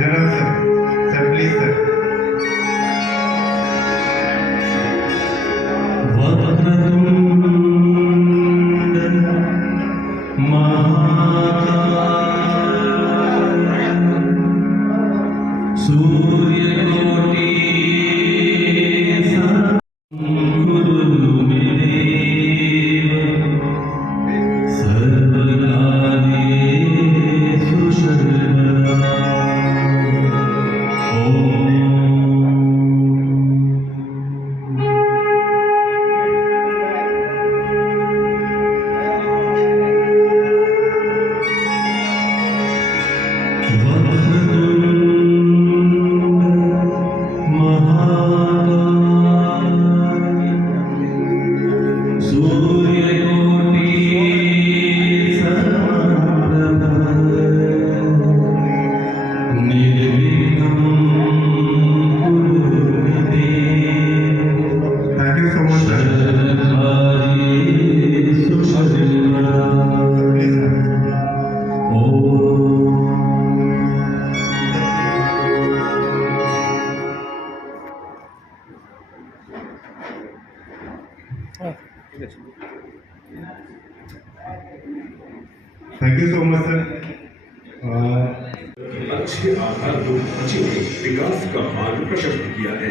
General sir. Sir, please sir. Thank you so much, sir. अच्छे आधार को ढांचे ने विकास का मार्ग प्रशस्त किया है।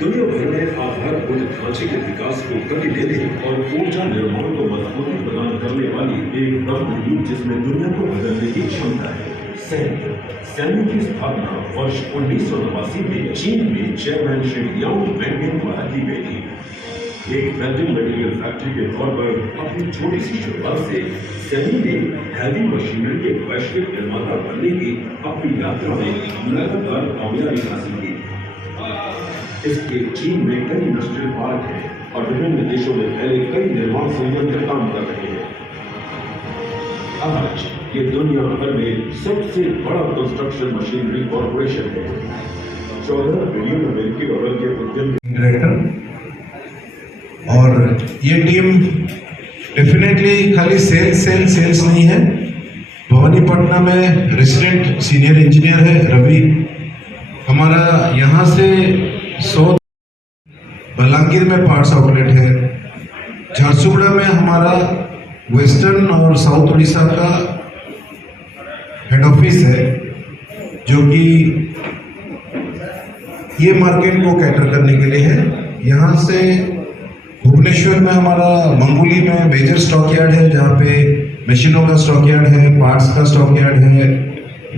दुनिया भर में आधारभूत ढांचे के विकास को गति देने और ऊर्जा निर्माण को मजबूती प्रदान करने वाली एक प्रमुख जिसमें दुनिया को बदलने की क्षमता है। सैनी की स्थापना वर्ष 1989 में चीन में चेयरमैन श्री लियांग वेंगबिन द्वारा की गई थी। एक बिल्डिंग मटेरियल फैक्ट्री के तौर पर अपनी छोटी सी शुरुआत से सैनी ने हैवी मशीनरी के वैश्विक निर्माता बनने की अपनी यात्रा में लगातार कामयाबी हासिल की। इसके चीन में कई इंडस्ट्रियल पार्क हैं और विभिन्न देशों में फैले कई निर्माण संयंत्र काम कर रहे हैं। आज ये दुनिया भर में सबसे बड़ा कंस्ट्रक्शन मशीनरी कॉर्पोरेशन है। 14 बिलियन अमेरिकी डॉलर के उद्यम डायरेक्टर और ये टीम डेफिनेटली खाली सेल्स नहीं है। भवानीपटना में रेसिडेंट सीनियर इंजीनियर है रवि, हमारा यहाँ से 100 बलांगीर में पार्ट्स आउटलेट है। झारसुगुड़ा में हमारा वेस्टर्न और साउथ उड़ीसा का हेड ऑफिस है, जो कि ये मार्केट को कैटर करने के लिए है। यहाँ से भुवनेश्वर में हमारा मंगोली में मेजर स्टॉक यार्ड है, जहाँ पे मशीनों का स्टॉक यार्ड है, पार्ट्स का स्टॉक यार्ड है,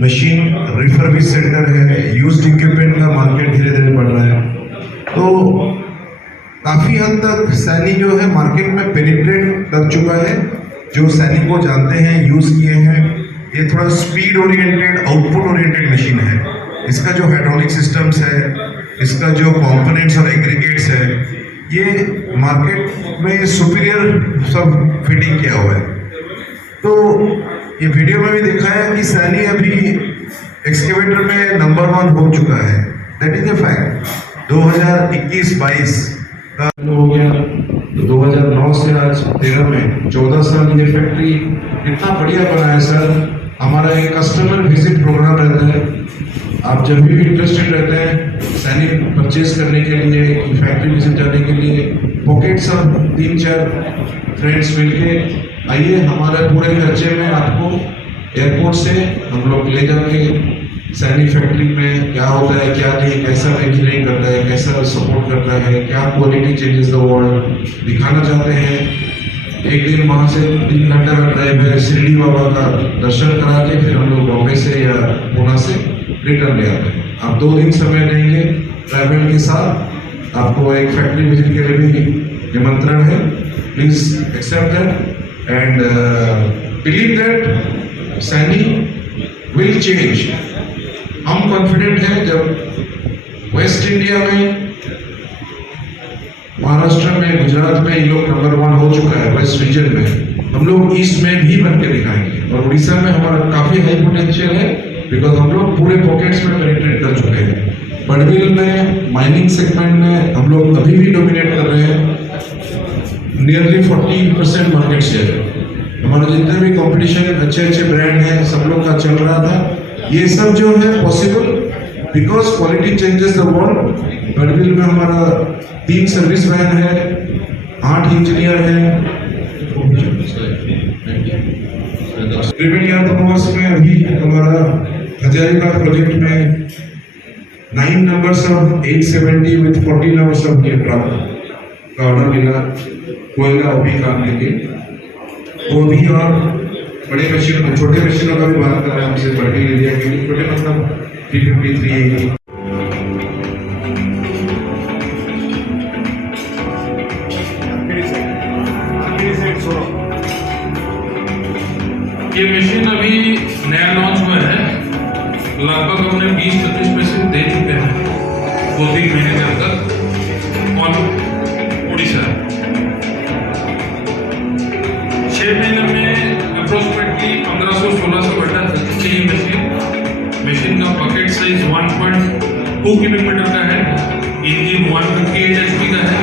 मशीन रिफर्बिश सेंटर है, यूज्ड इक्विपमेंट का मार्केट धीरे धीरे बढ़ रहा है। तो काफ़ी हद तक सैनी जो है मार्केट में पेनिट्रेट कर चुका है। जो सैनी को जानते हैं, यूज़ किए हैं, ये थोड़ा speed oriented, output oriented machine है। इसका जो हाइड्रोलिक सिस्टम्स है, इसका जो कंपोनेंट्स और एग्रीगेट्स है, ये मार्केट में सुपीरियर सब फिटिंग किया हुआ है। तो ये वीडियो में भी दिखा है कि सैनी अभी एक्सकेवेटर में नंबर 1 हो चुका है। That is a fact. 2021-22 का हो गया, तो 2009 से आज 13 में 14 साल ये फैक्ट्री इतना बढ़िया बना है सर। हमारा एक कस्टमर विजिट प्रोग्राम रहता है, आप जब भी इंटरेस्टेड रहते हैं सैनी परचेज करने के लिए, फैक्ट्री विजिट जाने के लिए, पॉकेट सब 3-4 फ्रेंड्स मिलके आइए, हमारे पूरे खर्चे में आपको एयरपोर्ट से हम लोग ले जाके सैनी फैक्ट्री में क्या होता है, क्या नहीं, कैसा इंजीनियरिंग करता है, कैसा सपोर्ट करता है, क्या क्वालिटी चेंजेस द वर्ल्ड दिखाना चाहते हैं। एक दिन वहाँ से 3 घंटे का ड्राइव है, शिरडी बाबा का दर्शन करा के फिर हम लोग बॉम्बे से या पुणे से रिटर्न ले आते हैं। आप 2 दिन समय देंगे ट्रैवल के साथ। आपको एक फैक्ट्री विजिट के लिए भी निमंत्रण है। Please accept that and believe that Saini will change. हम कॉन्फिडेंट हैं। जब वेस्ट इंडिया में, महाराष्ट्र में, गुजरात में ये लोग नंबर 1 हो चुका है वेस्ट रीजन में, हम लोग ईस्ट में भी बन के दिखाएंगे। और उड़ीसा में हमारा काफी हाई पोटेंशियल है, बिकॉज हम लोग पूरे पॉकेट्स में पेनिट्रेट कर चुके हैं। बडबिल में माइनिंग सेगमेंट में हम लोग अभी भी डोमिनेट कर रहे हैं, नियरली 40% मार्केट शेयर है। हमारे जितने भी कंपटीशन अच्छे ब्रांड हैं, सब लोग का चल रहा था। ये सब जो है possible because quality changes the world. गढ़विल में हमारा 3 सर्विस वैन है, 8 इंजीनियर हैं। त्रिवेणी आउटवर्स में अभी हमारा हजारीबाग प्रोजेक्ट में 9 numbers of 870 with 40 numbers of gear truck का ऑर्डर मिला कोयला ओपी काम के लिए। वो भी और बड़े मशीनों, छोटे मशीनों का भी बात कर रहे हैं हमसे, बड़े एरिया के लिए छोटे मतलब 353 ये मशीन अभी नया लॉन्च हुआ है, लगभग हमने 20-25 मशीन दे चुके हैं 2-3 महीने के अंदर और उड़ीसा 6 महीने में अप्रोक्सीमेटली 1500-1600 घंटा चल चुकी है मशीन का पॉकेट साइज 1.2 क्यूबिक मीटर का है, इंजन 158 HP का है,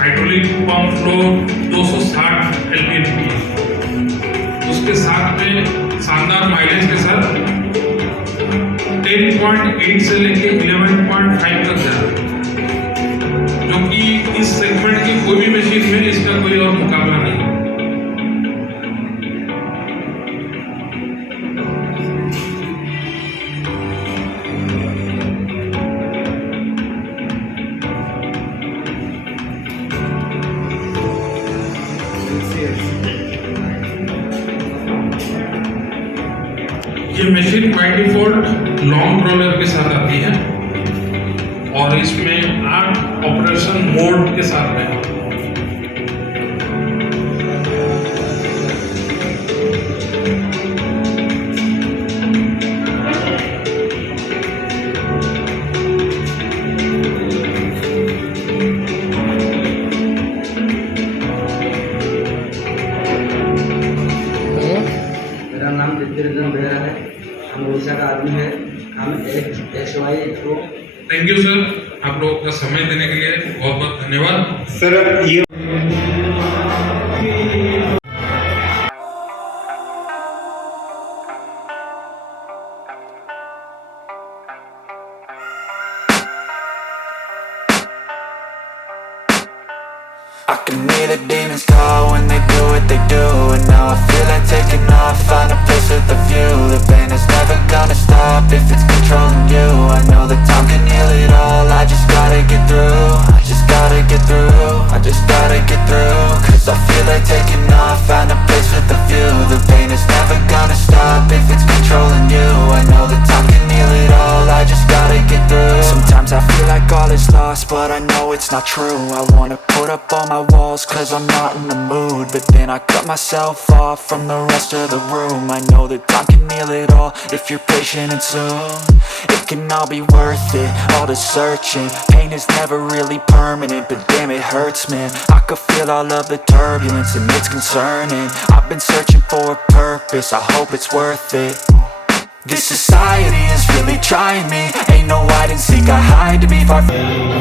हाइड्रोलिक पंप फ्लो 260 LPM की है। उसके साथ में शानदार माइलेज के साथ 10.8 से लेके 11.5 तक जा रहा है, जो कि इस सेगमेंट की कोई भी मशीन में इसका कोई और मुकाबला नहीं है। ये machine by default long roller के साथ आती है और इसमें 8 ऑपरेशन मोड के साथ है। मेरा नाम डेलर है, हम उड़ीसा का आदमी है। हम XYD को थैंक यू सर, आप लोगों का समय देने के लिए बहुत बहुत धन्यवाद सर। ये I can hear the demons call when they do what they do. And now I feel like taking off, find a place with a view. The pain is never gonna stop if it's controlling you. I know that time can heal it all, I just gotta get through. I just gotta get through, I just gotta get through. Cause I feel like taking off, find a place with a view. The pain is never gonna stop if it's controlling you. I know that time can heal it all, I just gotta get through. Sometimes I feel like all is lost, but I know it's not true. I wanna put up all my walls cause I'm not in the mood, but then I cut myself off from the rest of the room. I know that time can heal it all if you're patient and soon. It can all be worth it, all the searching. Pain is never really permanent, but damn it hurts, man. I could feel all of the turbulence and it's concerning. I've been searching for a purpose, I hope it's worth it. This society is really trying me. Ain't no hide and seek, I hide to be far from